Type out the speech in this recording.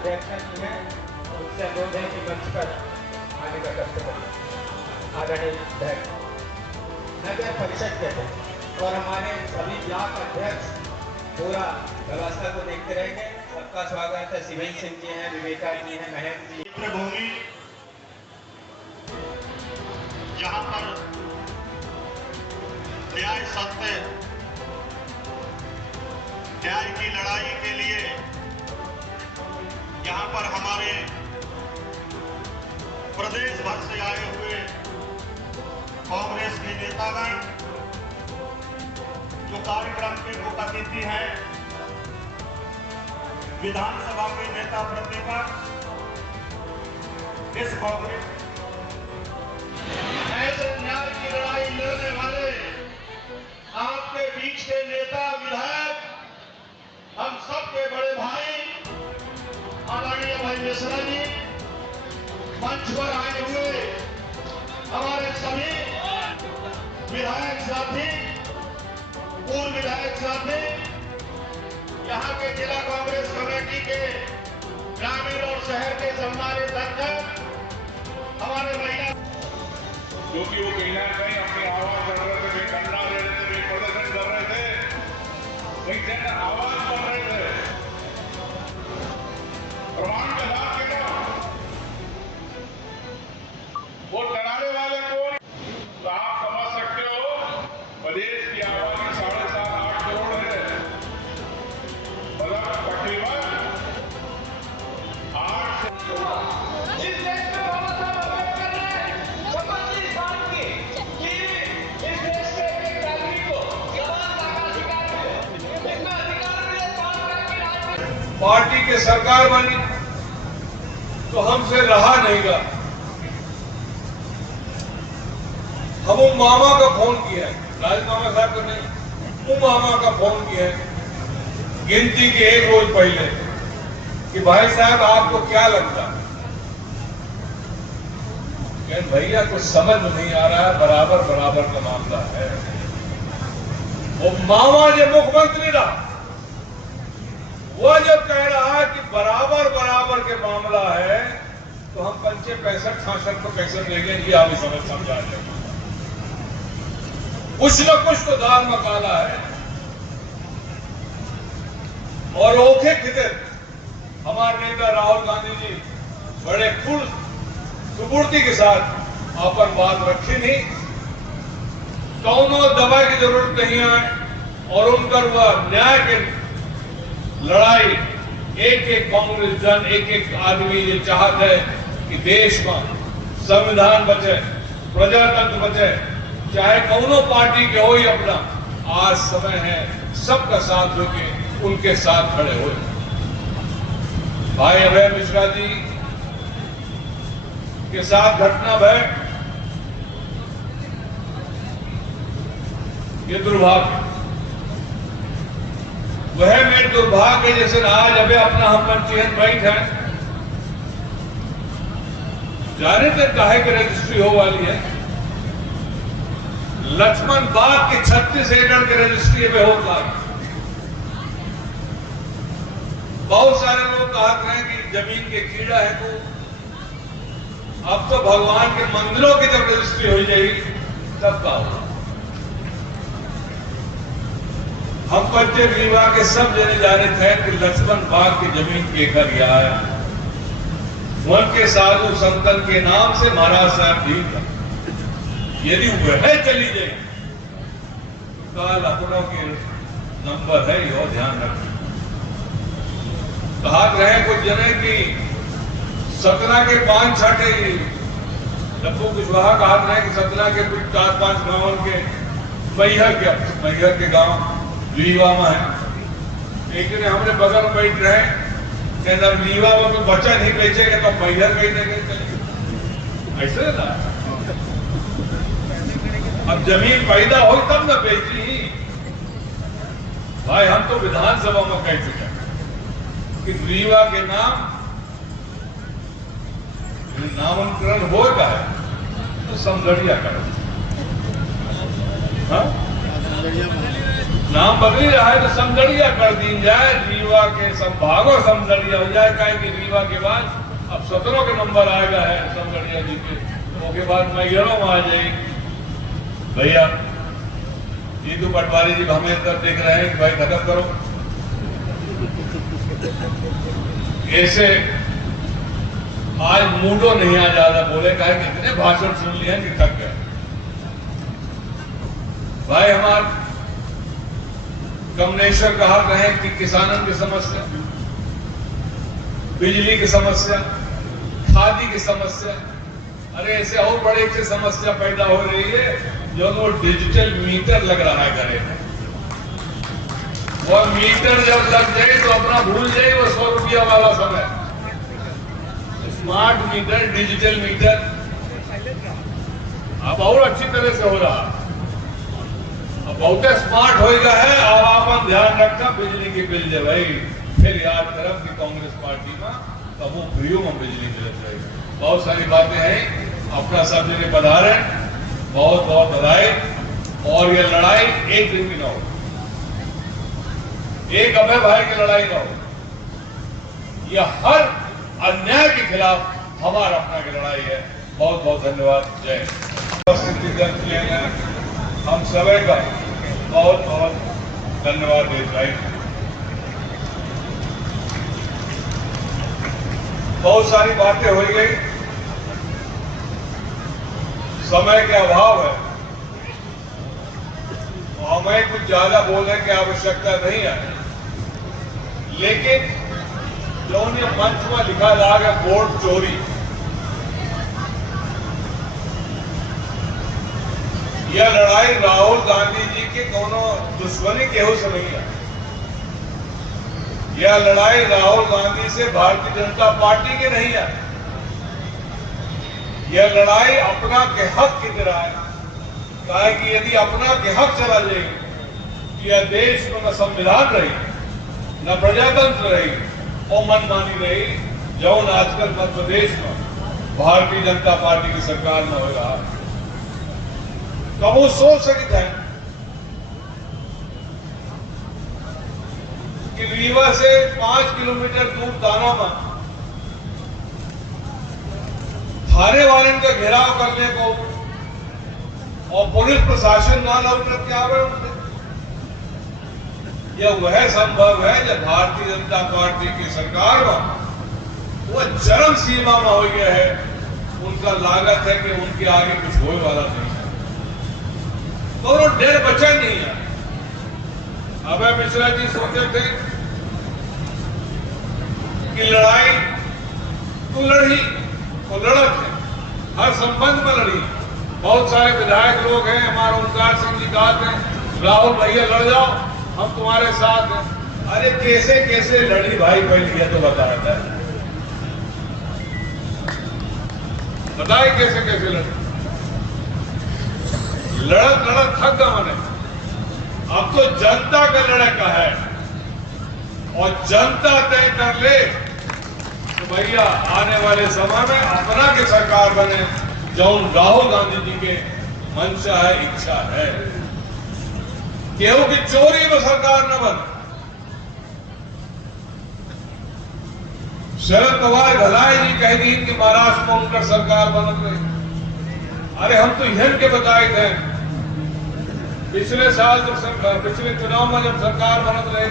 अध्यक्ष जी हैं, उनसे अनुरोध है कि मंच पर आने का कष्ट करें। आदरणीय अध्यक्ष, नगर परिषद के अध्यक्ष और हमारे सभी ब्लॉक अध्यक्ष पूरा व्यवस्था को देखते रहेंगे। सबका स्वागत है। शिवेंद्र सिंह जी हैं, विवेका जी हैं, महेंद्र जी। भूमि जहां पर न्याय सत्य न्याय की लड़ाई के लिए यहां पर हमारे प्रदेश भर से आए हुए कांग्रेस के नेतागण जो कार्यक्रम के मुख्य अतिथि हैं, विधानसभा के नेता प्रतिपक्ष, इस कांग्रेस ऐसे न्याय की लड़ाई लड़ने वाले आपके बीच के नेता विधायक, हम सबके बड़े भाई आदरणीय भाई मिश्रा जी, मंच पर आए हुए हमारे सभी विधायक साथी, पूर्व विधायक साथी, यहाँ के जिला कांग्रेस कमेटी के ग्रामीण और शहर के सम्मानित अध्यक्ष, हमारे महिला, क्योंकि वो कहीं ना कहीं अपनी आवाज बढ़ रहे थे, धरना दे रहे थे, प्रदर्शन कर रहे थे, कहीं से आवाज बढ़ रहे थे। प्रमाण के साथ कहना, वो डराने वाले कौन? तो आप समझ सकते हो, प्रदेश की आबादी 7.5-8 करोड़ है, मतलब तकरीबन 8 पार्टी के सरकार बनी तो हमसे रहा नहीं गा। हम मामा का फोन किया है, राज मामा साहब को नहीं, मामा का फोन किया है गिनती के एक रोज पहले कि भाई साहब आपको क्या लगता है? भैया कुछ समझ में नहीं आ रहा है, बराबर बराबर का मामला है। वो मामा जब मुख्यमंत्री रहा, वो जब कह रहा है कि बराबर बराबर के मामला है, तो हम 65-66 को कैसे देंगे, ये आप समझा लेंगे। कुछ न कुछ तो दाल मकाला है। और ओखे किधर हमारे नेता राहुल गांधी जी बड़े फुल सुपुर्दी के साथ अपन बात रखी नहीं, कौनों दवा की जरूरत नहीं है। और उनका वह न्याय के लड़ाई एक एक कांग्रेस जन, एक एक आदमी ये चाहता है कि देश में संविधान बचे, प्रजातंत्र बचे, चाहे कौनों पार्टी के हो ही अपना। आज समय है सबका साथ होके उनके साथ खड़े हो। भाई अभय मिश्रा जी के साथ घटना भय, ये दुर्भाग्य, वह मेरे दुर्भाग्य जैसे आज अबे अपना हम पंचायत बैठ है, जाने तक काहे की रजिस्ट्री हो वाली है। लक्ष्मण बाग के 36 एकड़ की रजिस्ट्री में होता है। बहुत सारे लोग कहते हैं कि जमीन के कीड़ा है, तो अब तो भगवान के मंदिरों की जब रजिस्ट्री हो जाएगी तब का होगा। हम पंचायत विभाग के सब जने जाने थे कि लक्ष्मण बाग की जमीन केकर आया, उनके साधु संतन के नाम से महाराज साहब भी था। यदि वह चली जाए तो लखनऊ के नंबर है, यो ध्यान रखें। कहा रहे कुछ जने की सतना के 5-6 डब्बू कुशवाहा कहा रहे कि सतना के कुछ 4-5 गांवों के मैहर के गांव लीवा में है। एक ने हमने बगल में बैठ रहे कहना लीवा में कोई बच्चा नहीं बेचेगा तो मैहर बेचेंगे, ऐसे ना। अब जमीन पैदा हो तब ना बेची। भाई हम तो विधानसभा में कह चुके हैं कि लीवा के नाम नामांकन होगा तो समझिया करो। हाँ नाम बदली रहा है तो समझड़िया कर दी जाए, रीवा के संभागों समझड़िया हो जाए। कहे कि रीवा के बाद अब 17 के नंबर आएगा है समझड़िया जी के, तो के बाद मैयरों में आ जाएगी। भैया जीतू पटवारी जी हमें तब देख रहे हैं कि भाई खत्म करो। ऐसे आज मूडो नहीं आ ज्यादा बोले, कहे कि इतने भाषण सुन लिए कि थक गए। भाई हमारे कमलेश्वर कहा रहे कि किसानों की समस्या, बिजली की समस्या, खादी की समस्या, अरे ऐसे और बड़े से समस्या पैदा हो रही है जो वो डिजिटल मीटर लग रहा है घरे में। वो मीटर जब लग जाए तो अपना भूल जाए वो 100 रुपया वाला समय। स्मार्ट मीटर, डिजिटल मीटर अब और अच्छी तरह से हो रहा, अब बहुत स्मार्ट हो गया है। अब आप ध्यान रखना बिजली की बिल जो भाई फिर याद करब कि कांग्रेस पार्टी में तब वो फ्री में बिजली मिलत रहेगी। बहुत सारी बातें हैं, अपना सब जगह पधारे, बहुत बहुत बधाई। और ये लड़ाई एक दिन की ना हो, एक अभय भाई की लड़ाई ना हो, यह हर अन्याय के खिलाफ हमारा अपना की लड़ाई है। बहुत बहुत धन्यवाद। जय उपस्थिति दर्ज किए गए हम सभी का बहुत बहुत धन्यवाद देते हैं। बहुत सारी बातें हो गई, समय के अभाव है, हमें कुछ ज्यादा बोलने की आवश्यकता नहीं है। लेकिन जो उन्हें मंच में लिखा जा रहा है वोट चोरी, यह लड़ाई राहुल गांधी जी के दोनों दुश्मनी केहू से नहीं है। यह लड़ाई राहुल गांधी से भारतीय जनता पार्टी की नहीं है। यह लड़ाई अपना के हक की तरह है। कहा कि यदि अपना के हक चला जाएगी, यह देश में न संविधान रही, न प्रजातंत्र रही और मनमानी रही, जो आजकल मध्य प्रदेश में भारतीय जनता पार्टी की सरकार में हो रहा है। तो वो सोच सकते हैं कि रीवा से 5 किलोमीटर दूर दाना में थाने वाले का घेराव करने को और पुलिस प्रशासन ना लौट क्या है उनसे। यह वह संभव है जब भारतीय जनता पार्टी की सरकार में वह चरम सीमा में हो गया है। उनका लागत है कि उनके आगे कुछ होने वाला नहीं है, तो वो डर बचा नहीं है। अभय मिश्रा जी सोचते थे कि लड़ाई तो लड़ी, तो लड़त है, हर संबंध में लड़ी। बहुत सारे विधायक लोग हैं, हमारे ओंकार सिंह जी कहते हैं राहुल भैया लड़ जाओ, हम तुम्हारे साथ हैं। अरे कैसे कैसे लड़ी भाई, पहले यह तो बताया, बताए कैसे कैसे लड़ी। लड़त लड़त थक गया मैंने, अब तो जनता का लड़ाई का है और जनता तय कर ले तो भैया आने वाले समय में अपना की सरकार बने, जो राहुल गांधी जी के मंशा है, इच्छा है। केहू की चोरी में सरकार न बने। शरद पवार घलाई जी कह दी कि महाराष्ट्र में उनका सरकार बन गई। अरे हम तो यह के बताए थे पिछले साल जब पिछले चुनाव में जब सरकार बनत रहे